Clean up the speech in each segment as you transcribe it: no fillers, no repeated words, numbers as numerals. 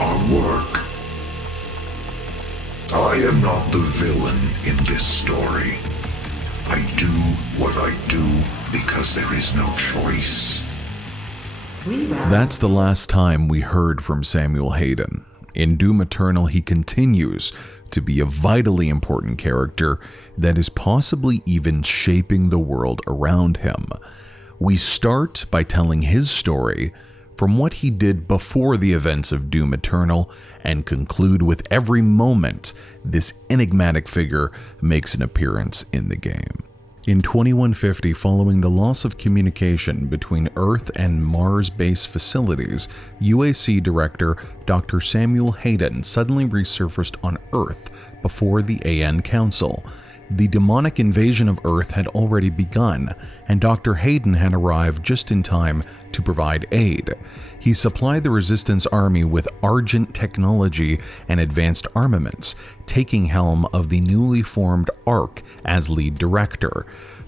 our work. I am not the villain in this story. I do what I do because there is no choice. That's the last time we heard from Samuel Hayden. In Doom Eternal, he continues to be a vitally important character that is possibly even shaping the world around him. We start by telling his story from what he did before the events of Doom Eternal and conclude with every moment this enigmatic figure makes an appearance in the game. In 2150, following the loss of communication between Earth and Mars base facilities, UAC Director Dr. Samuel Hayden suddenly resurfaced on Earth before the AN Council. The demonic invasion of Earth had already begun, and Dr. Hayden had arrived just in time to provide aid. He supplied the Resistance Army with Argent technology and advanced armaments, taking helm of the newly formed ARC as lead director.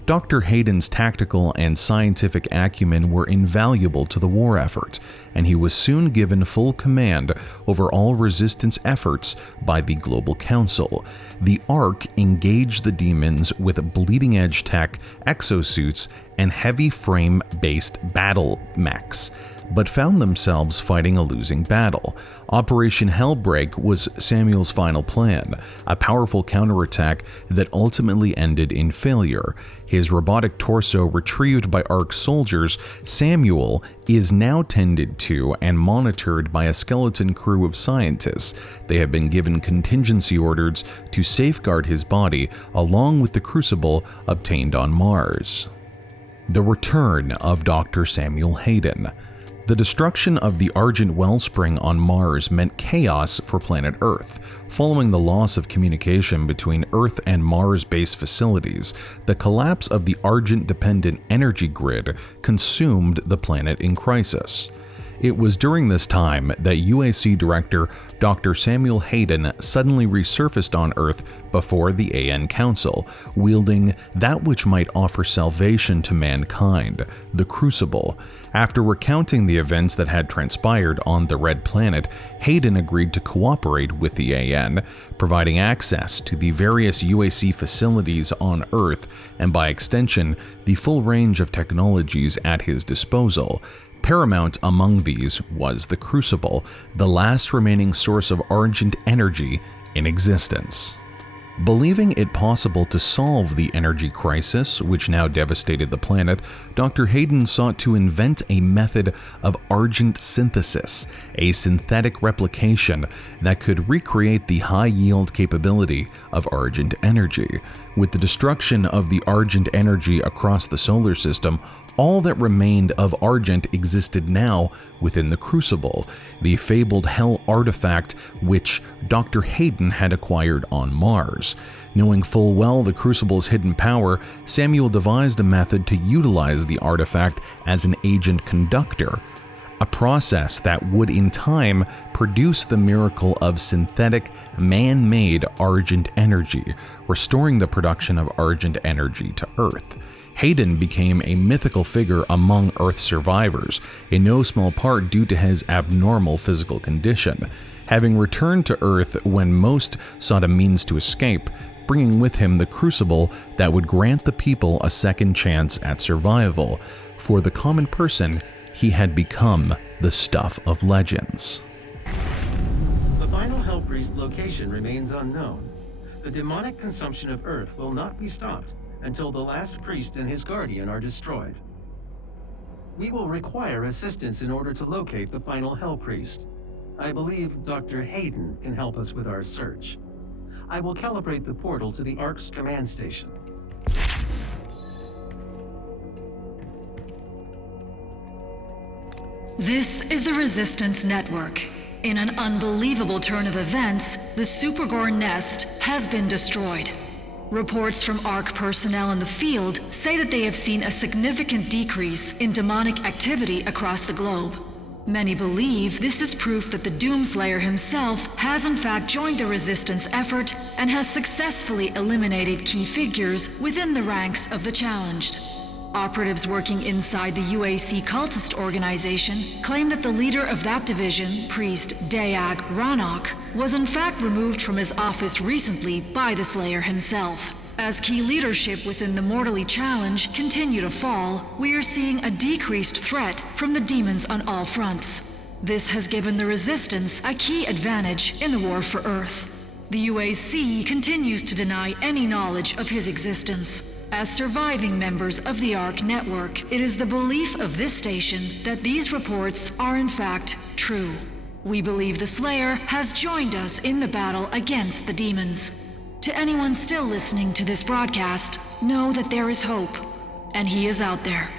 Dr. Hayden's tactical and scientific acumen were invaluable to the war effort, and he was soon given full command over all resistance efforts by the Global Council. The ARC engaged the demons with bleeding-edge tech, exosuits, and heavy frame-based battle mechs, but found themselves fighting a losing battle. Operation Hellbreak was Samuel's final plan, a powerful counterattack that ultimately ended in failure. His robotic torso retrieved by ARC soldiers, Samuel is now tended to and monitored by a skeleton crew of scientists. They have been given contingency orders to safeguard his body, along with the crucible obtained on Mars. The return of Dr. Samuel Hayden. The destruction of the Argent Wellspring on Mars meant chaos for planet Earth. Following the loss of communication between Earth and Mars-based facilities, the collapse of the Argent-dependent energy grid consumed the planet in crisis. It was during this time that UAC Director Dr. Samuel Hayden suddenly resurfaced on Earth before the AN Council, wielding that which might offer salvation to mankind, the Crucible. After recounting the events that had transpired on the Red Planet, Hayden agreed to cooperate with the AN, providing access to the various UAC facilities on Earth and, by extension, the full range of technologies at his disposal. Paramount among these was the Crucible, the last remaining source of Argent energy in existence. Believing it possible to solve the energy crisis, which now devastated the planet, Dr. Hayden sought to invent a method of Argent synthesis, a synthetic replication that could recreate the high-yield capability of Argent energy. With the destruction of the Argent energy across the solar system, all that remained of Argent existed now within the Crucible, the fabled Hell artifact which Dr. Hayden had acquired on Mars. Knowing full well the Crucible's hidden power, Samuel devised a method to utilize the artifact as an agent conductor, a process that would in time produce the miracle of synthetic, man-made Argent energy, restoring the production of Argent energy to Earth. Hayden became a mythical figure among Earth survivors, in no small part due to his abnormal physical condition. Having returned to Earth when most sought a means to escape, bringing with him the Crucible that would grant the people a second chance at survival. For the common person, he had become the stuff of legends. The final Hellpriest location remains unknown. The demonic consumption of Earth will not be stopped until the last priest and his guardian are destroyed. We will require assistance in order to locate the final Hellpriest. I believe Dr. Hayden can help us with our search. I will calibrate the portal to the ARC's command station. This is the Resistance Network. In an unbelievable turn of events, the Supergore nest has been destroyed. Reports from ARC personnel in the field say that they have seen a significant decrease in demonic activity across the globe. Many believe this is proof that the Doomslayer himself has in fact joined the resistance effort and has successfully eliminated key figures within the ranks of the challenged. Operatives working inside the UAC cultist organization claim that the leader of that division, Priest Dayag Ranok, was in fact removed from his office recently by the Slayer himself. As key leadership within the Mortally Challenge continue to fall, we are seeing a decreased threat from the demons on all fronts. This has given the Resistance a key advantage in the war for Earth. The UAC continues to deny any knowledge of his existence. As surviving members of the ARC network, it is the belief of this station that these reports are in fact true. We believe the Slayer has joined us in the battle against the demons. To anyone still listening to this broadcast, know that there is hope, and he is out there.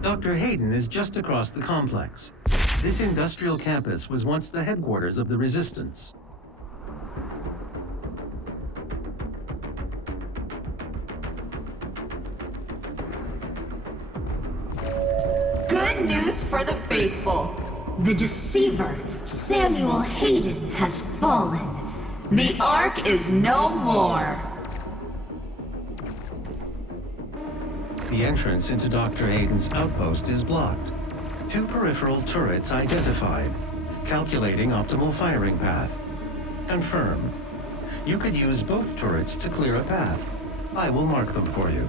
Dr. Hayden is just across the complex. This industrial campus was once the headquarters of the Resistance. Good news for the faithful. The deceiver, Samuel Hayden, has fallen. The Ark is no more. The entrance into Dr. Hayden's outpost is blocked. 2 peripheral turrets identified. Calculating optimal firing path. Confirm. You could use both turrets to clear a path. I will mark them for you.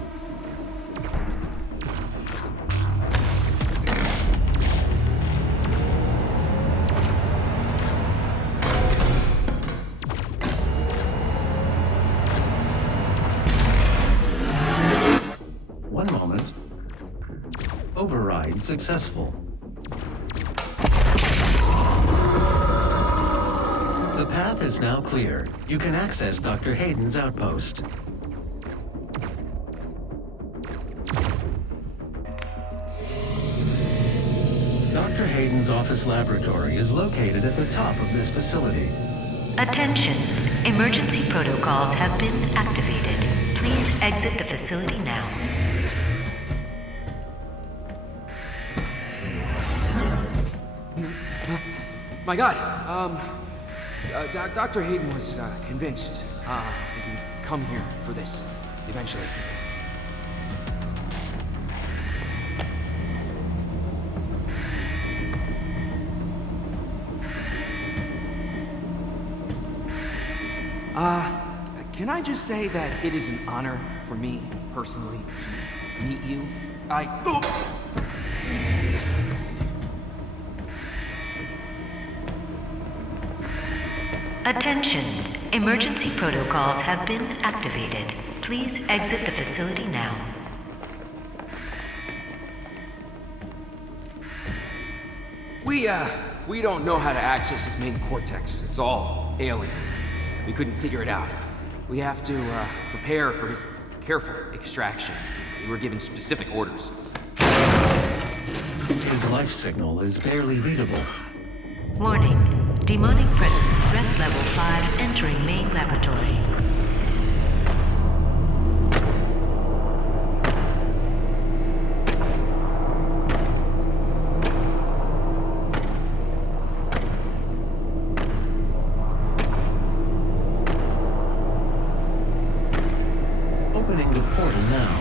Override successful. The path is now clear. You can access Dr. Hayden's outpost. Dr. Hayden's office laboratory is located at the top of this facility. Attention. Emergency protocols have been activated. Please exit the facility now. My God, Dr. Hayden was convinced that we'd come here for this, eventually. Can I just say that it is an honor for me, personally, to meet you? Attention. Emergency protocols have been activated. Please exit the facility now. We don't know how to access his main cortex. It's all alien. We couldn't figure it out. We have to prepare for his careful extraction. We were given specific orders. His life signal is barely readable. Warning. Demonic presence threat level 5 entering main laboratory. Opening the portal now.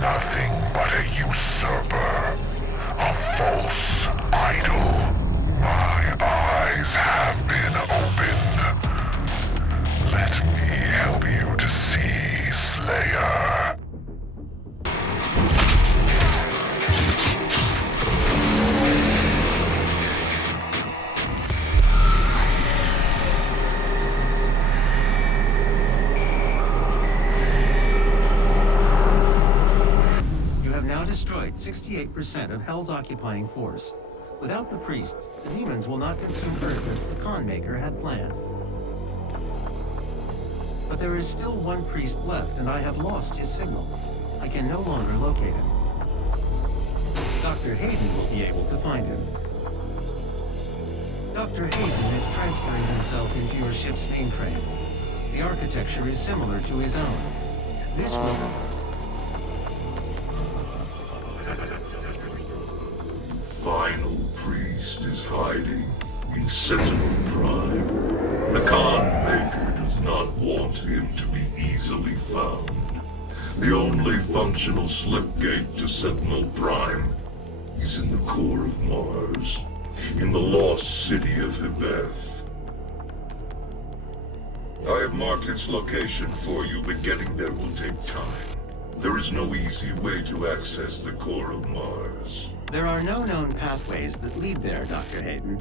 Nothing but a usurper, a false idol. My eyes have been opened. Let me help you to see, Slayer. Destroyed 68% of Hell's occupying force. Without the priests, the demons will not consume Earth as the Khan Maykr had planned. But there is still one priest left, and I have lost his signal. I can no longer locate him. Dr. Hayden will be able to find him. Dr. Hayden is transferring himself into your ship's mainframe. The architecture is similar to his own. This will... final priest is hiding in Sentinel Prime. The Khan Maykr does not want him to be easily found. The only functional slipgate to Sentinel Prime is in the core of Mars, in the lost city of Hebeth. I have marked its location for you, but getting there will take time. There is no easy way to access the core of Mars. There are no known pathways that lead there, Dr. Hayden.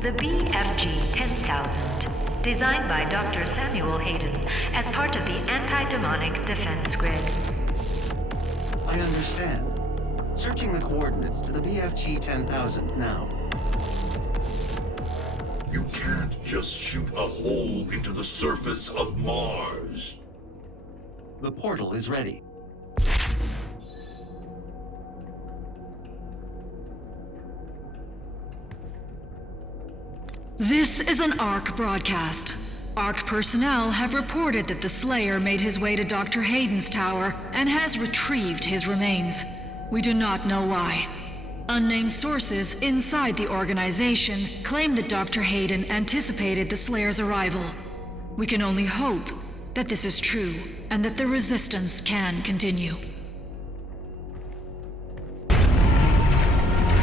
The BFG 10,000, designed by Dr. Samuel Hayden as part of the anti-demonic defense grid. I understand. Searching the coordinates to the BFG 10,000 now. You can't just shoot a hole into the surface of Mars. The portal is ready. This is an ARC broadcast. ARC personnel have reported that the Slayer made his way to Dr. Hayden's tower and has retrieved his remains. We do not know why. Unnamed sources inside the organization claim that Dr. Hayden anticipated the Slayer's arrival. We can only hope that this is true and that the resistance can continue.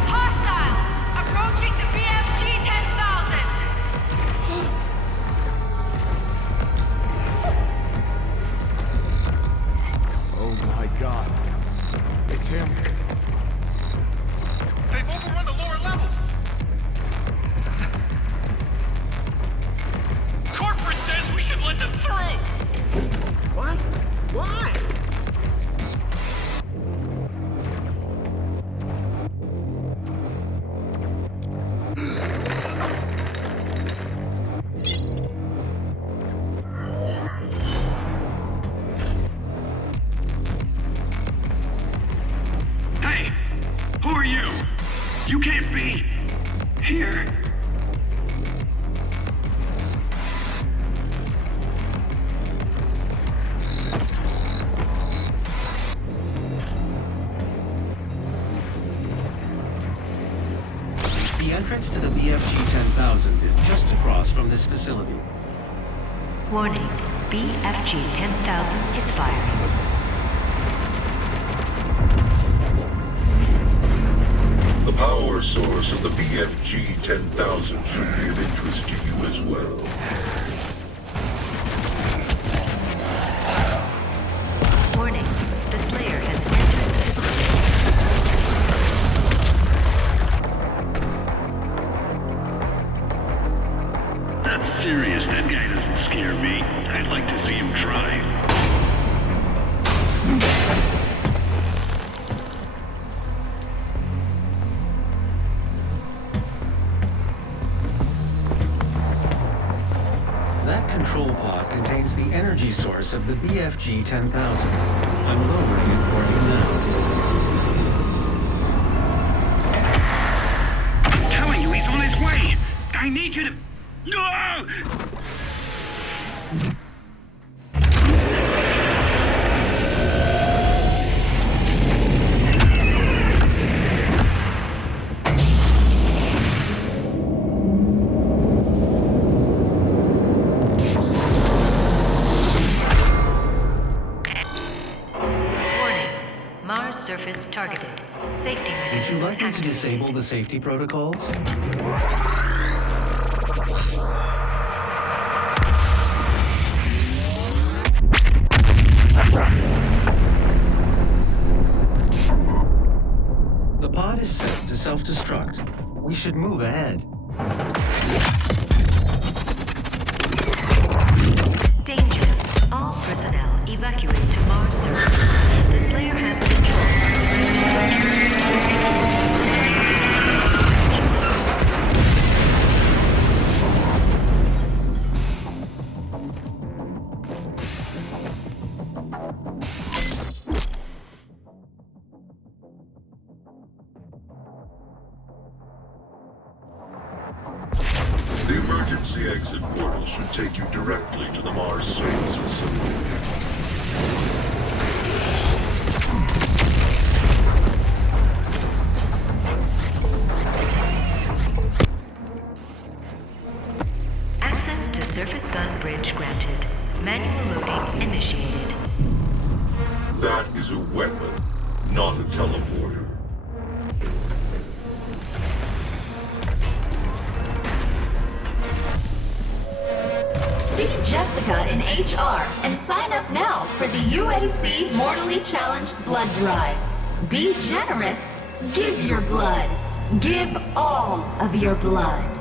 Hostiles! Approaching the BFG 10,000! Oh my god. It's him. They've overrun the lower levels! Corporate says we should let them through! What? Why? Hey! Who are you? You can't be here. The entrance to the BFG 10,000 is just across from this facility. Warning, BFG 10,000 is firing. The power source of the BFG 10,000 should be of interest to you as well. Warning, the Slayer has entered the facility. I'm serious, that guy doesn't scare me. I'd like to see him try. That control pod contains the energy source of the BFG 10,000. I'm lowering it for you now. I'm telling you, he's on his way! I need you to... No! Warning, Mars surface targeted. Safety Would mechanism you like me to activated. disable the safety protocols? The pod is set to self-destruct. We should move ahead. Danger. All personnel evacuate to Mars surface. The Slayer has control. The emergency exit portal should take you directly to the Mars surface facility. not a teleporter. See Jessica in HR and sign up now for the UAC Mortally Challenged Blood Drive. Be generous. Give your blood. Give all of your blood.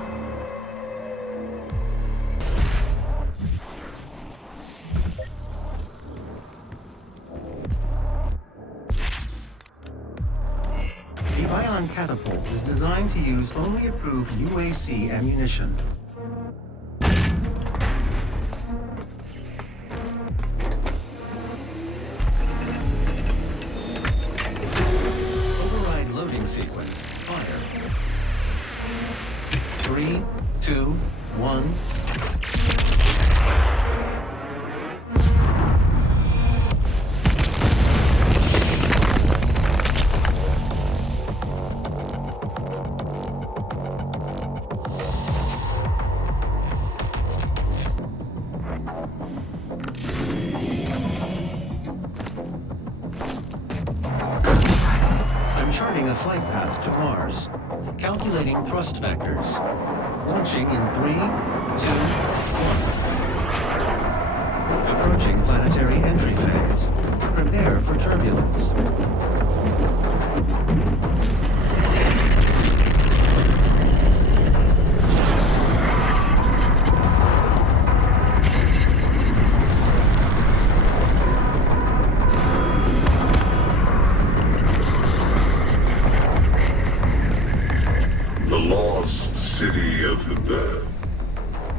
The ion catapult is designed to use only approved UAC ammunition. Override loading sequence. Fire. 3, 2, 1. Charting a flight path to Mars. Calculating thrust vectors. Launching in 3, 2, 1. Approaching planetary entry phase. Prepare for turbulence.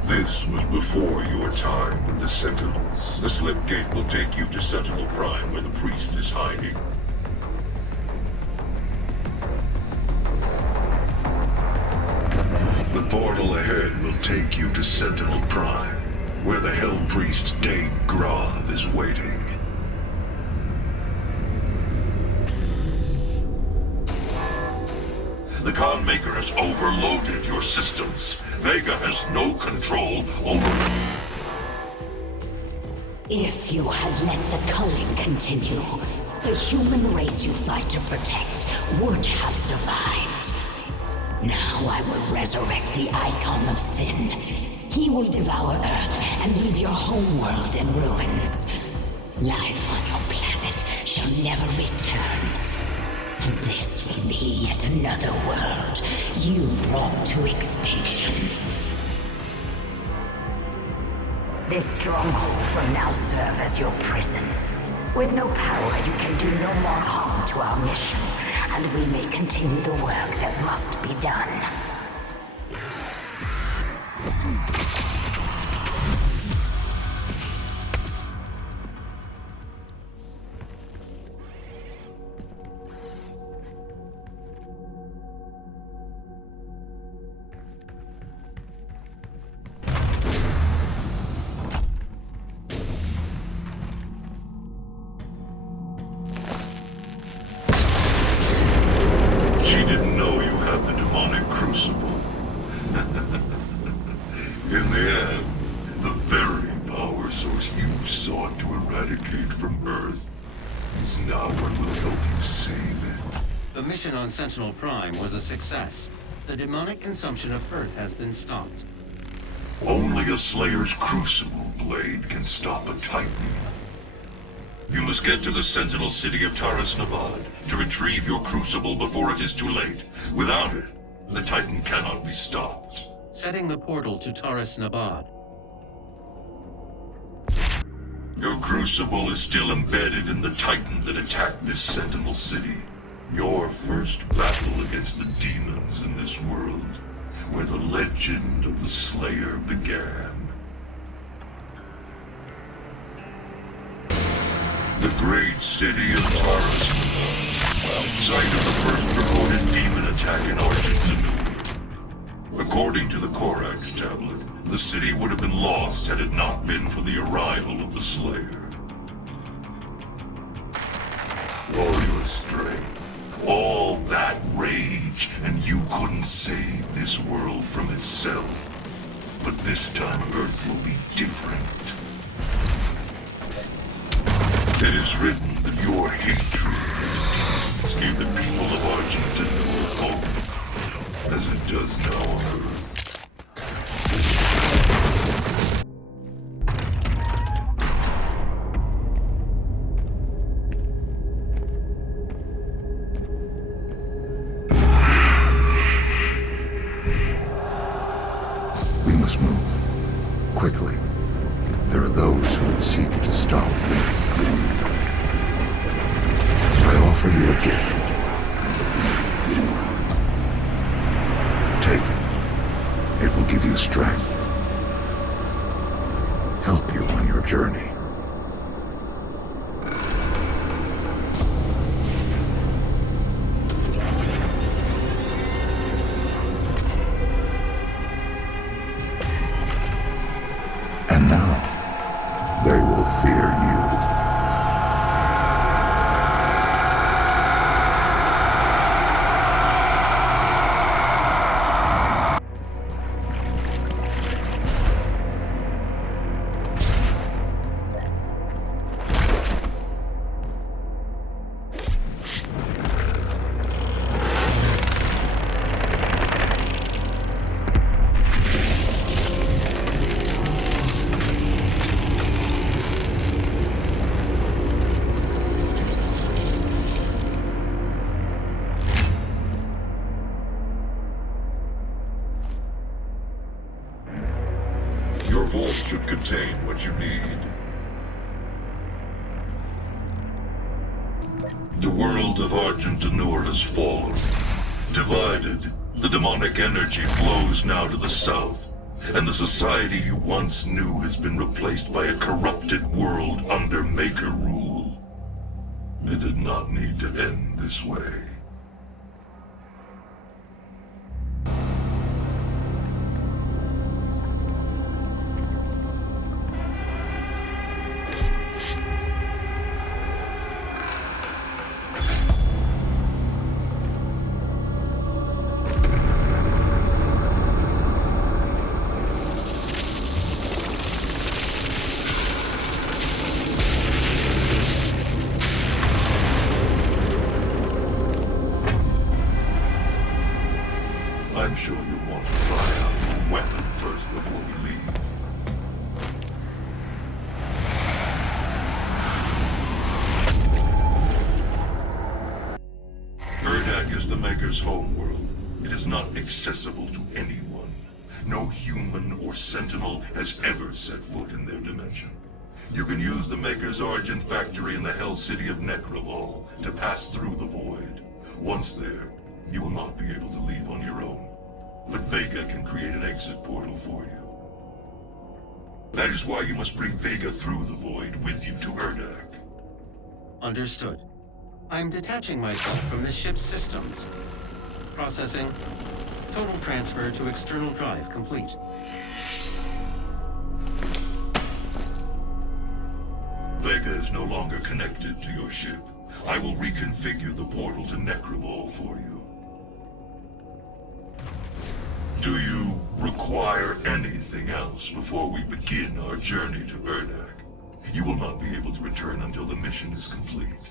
This was before your time with the Sentinels. The slip gate will take you to Sentinel Prime, where the priest is hiding. The portal ahead will take you to Sentinel Prime, where the Hell Priest Dane Grav is waiting. The Khan Maykr has overloaded your systems. Vega has no control over them. If you had let the culling continue, the human race you fight to protect would have survived. Now I will resurrect the icon of sin. He will devour Earth and leave your home world in ruins. Life on your planet shall never return. And this will be yet another world you brought to extinction. This stronghold will now serve as your prison. With no power, you can do no more harm to our mission, and we may continue the work that must be done. She didn't know you had the demonic crucible. In the end, the very power source you sought to eradicate from Earth is now what will help you save it. The mission on Sentinel Prime was a success. The demonic consumption of Earth has been stopped. Only a Slayer's crucible blade can stop a Titan. You must get to the Sentinel city of Taras Nabad to retrieve your crucible before it is too late. Without it, the Titan cannot be stopped. Setting the portal to Taras Nabad. Your crucible is still embedded in the Titan that attacked this Sentinel city. Your first battle against the demons in this world, where the legend of the Slayer began. The great city of Taras, site of the first recorded demon attack in Argentina. According to the Korax tablet, the city would have been lost had it not been for the arrival of the Slayer. All your strength, all that rage, and you couldn't save this world from itself. But this time Earth will be different. It is written that your hatred the people of Argentina home, as it does now on Earth. We must move. Quickly. There are those who would seek to stop this. I offer you a gift. Take it. It will give you strength. Help you on your journey. And now, they will fear you. Your vault should contain what you need. The world of Argentinur has fallen. Divided, the demonic energy flows now to the south, and the society you once knew has been replaced by a corrupted world under Maykr rule. It did not need to end this way. I'm sure you'll want to try out your weapon first before we leave. Urdak is the Maker's homeworld. It is not accessible to anyone. No human or Sentinel has ever set foot in their dimension. You can use the Maker's Argent factory in the Hell City of Necrobal to pass through the Void. Once there, you will not be able to leave on your own. But Vega can create an exit portal for you. That is why you must bring Vega through the Void with you to Urdak. Understood. I'm detaching myself from the ship's systems. Processing. Total transfer to external drive complete. Vega is no longer connected to your ship. I will reconfigure the portal to Necrobal for you. Do you require anything else before we begin our journey to Urdak? You will not be able to return until the mission is complete.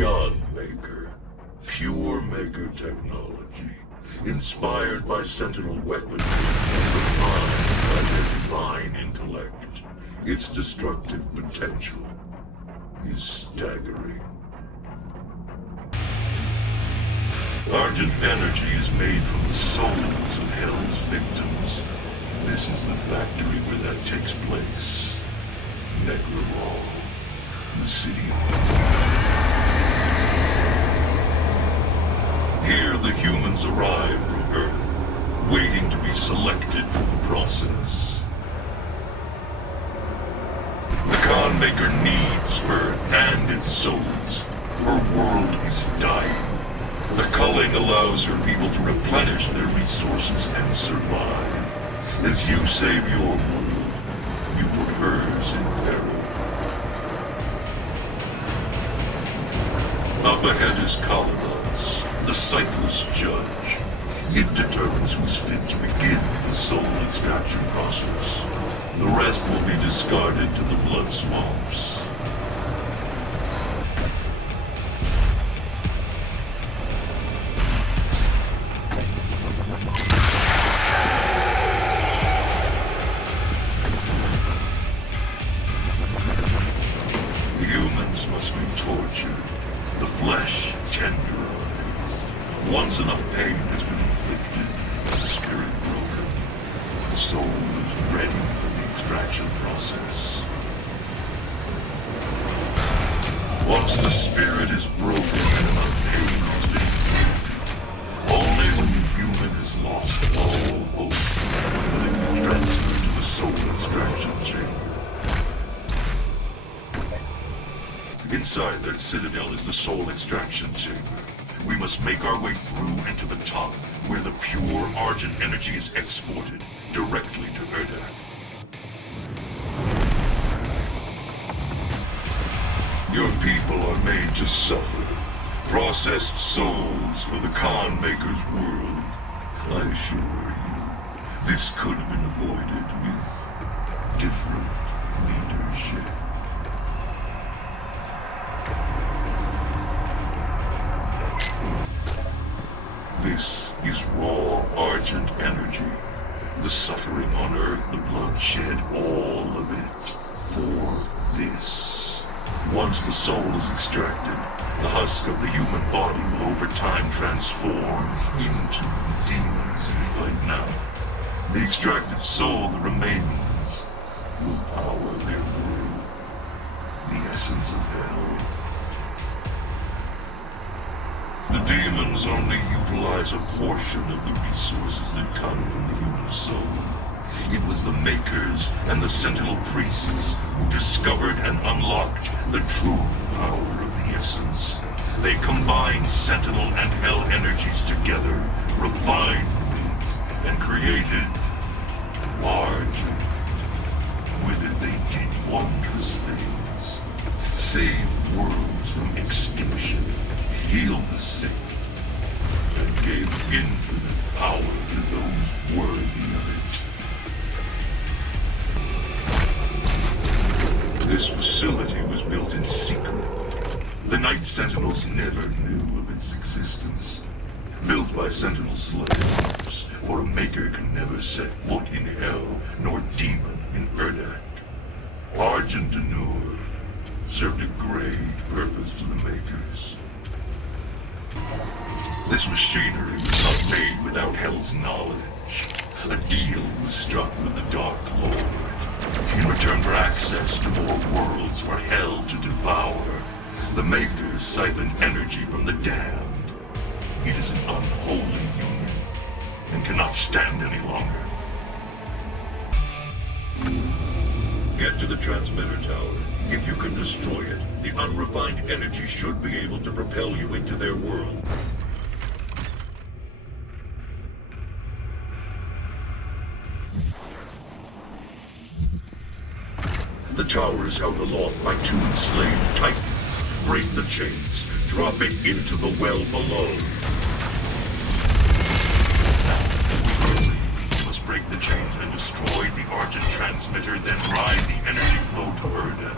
Khan Maykr. Pure Maykr technology. Inspired by Sentinel weaponry and refined by their divine intellect. Its destructive potential is staggering. Argent energy is made from the souls of Hell's victims. This is the factory where that takes place. Necrobal, the city. Here the humans arrive from Earth, waiting to be selected for the process. The Khan Maykr needs Earth and its souls. Her world is dying. The culling allows her people to replenish their resources and survive. As you save your world, you put hers in peril. Up ahead is Colonize, the sightless judge. It determines who's fit to begin the soul extraction process. The rest will be discarded to the blood swamps. Humans must be tortured, the flesh tenderized. Once enough pain has been inflicted, the spirit broken, the soul is ready for the extraction process. Once the spirit is broken and enough pain has been inflicted, only when the human has lost all hope will it be transferred to the soul extraction chamber. Inside that citadel is the soul extraction chamber. We must make our way through and to the top, where the pure Argent energy is exported directly to Urdak. Your people are made to suffer. Processed souls for the Khan Maykr world. I assure you, this could have been avoided with different leadership. This is raw Argent energy. The suffering on Earth, the bloodshed, all of it. For this. Once the soul is extracted, the husk of the human body will over time transform into the demons you fight now. The extracted soul that remains will power their world. The essence of hell. The demons only utilize a portion of the resources that come from the human soul. It was the Makers and the Sentinel priests who discovered and unlocked the true power of the essence. They combined Sentinel and Hell energies together, refined it, and created Argent. With it they did wondrous things. Saved worlds from extinction. Healed the sick, and gave infinite power to those worthy of it. This facility was built in secret. The Night Sentinels never knew of its existence. Built by Sentinel slaves, for a Maker can never set foot in Hell, nor demon in Urdak. Argent Anur served a great purpose to the Makers. This machinery was not made without Hell's knowledge. A deal was struck with the Dark Lord. In return for access to more worlds for Hell to devour, the Makers siphoned energy from the damned. It is an unholy union, and cannot stand any longer. Get to the transmitter tower. If you can destroy it, the unrefined energy should be able to propel you into their world. The tower is held aloft by two enslaved titans. Break the chains. Drop it into the well below. You must break the chains and destroy the Argent transmitter, then ride the energy flow to Urdak.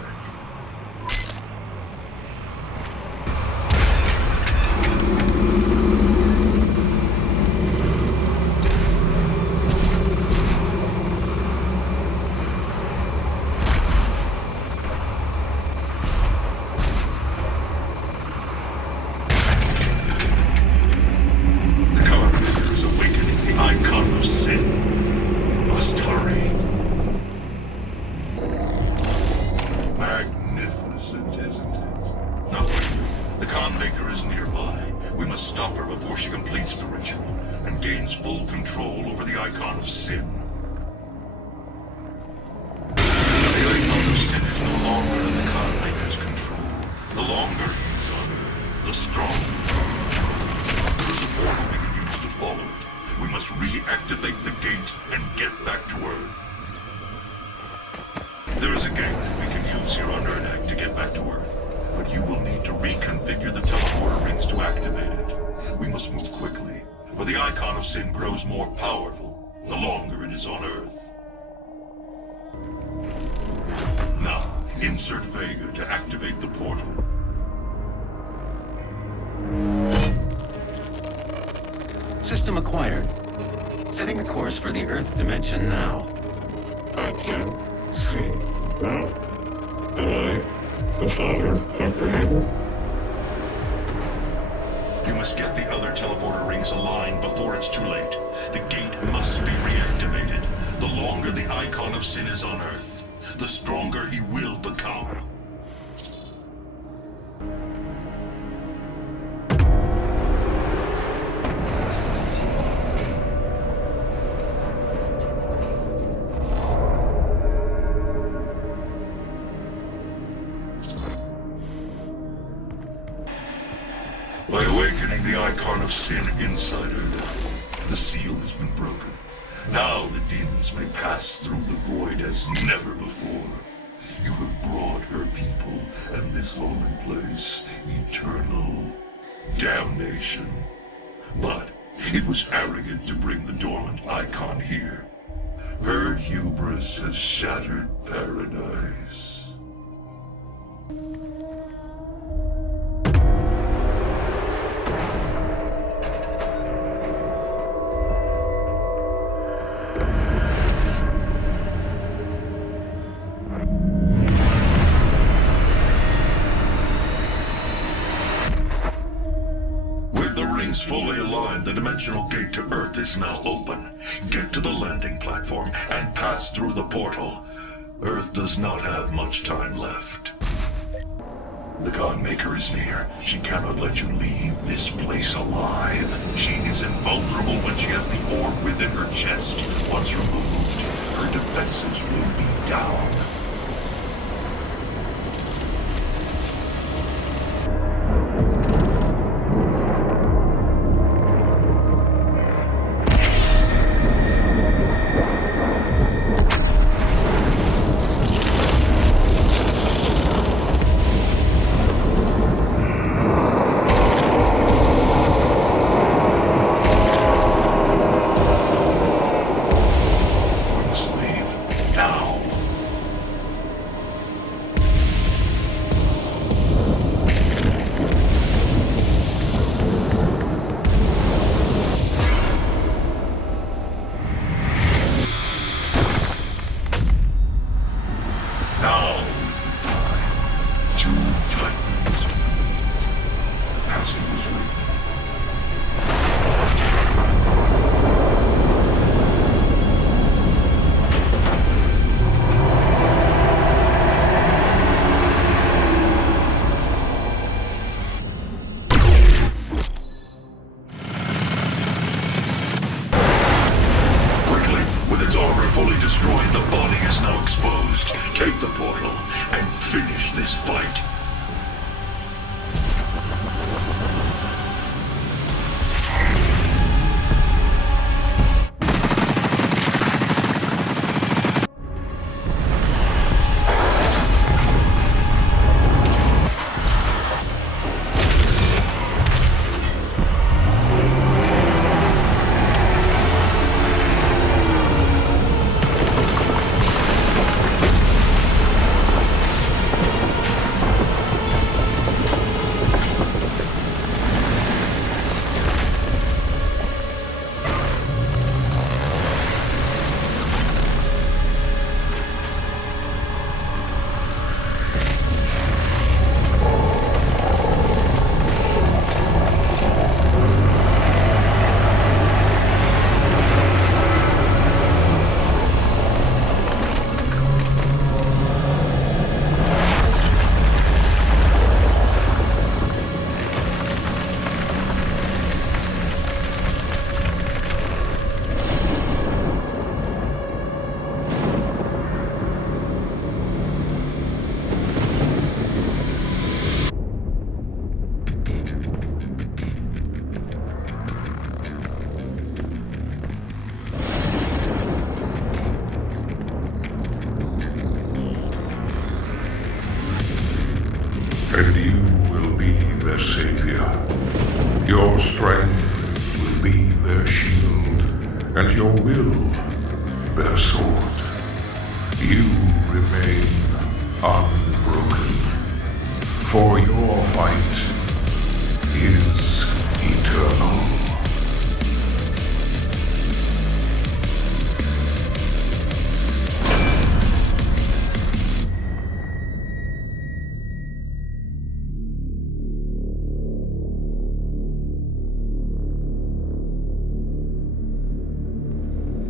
Reconfigure the teleporter rings to activate it. We must move quickly, for the icon of sin grows more powerful the longer it is on Earth. Now, insert Vega to activate the portal. System acquired. Setting a course for the Earth dimension now. I can see now. Am I the father of Hayden? You must get the other teleporter rings aligned before it's too late. The gate must be reactivated. The longer the icon of sin is on Earth, the stronger he will become. By awakening the icon of sin inside her, the seal has been broken. Now the demons may pass through the void as never before. You have brought her people and this holy place eternal damnation. But it was arrogant to bring the dormant icon here. Her hubris has shattered paradise. Fully aligned, the dimensional gate to Earth is now open. Get to the landing platform and pass through the portal. Earth does not have much time left. The Khan Maykr is near. She cannot let you leave this place alive. She is invulnerable when she has the orb within her chest. Once removed, her defenses will be down. Fully destroyed, the body is now exposed. Take the portal and finish this fight.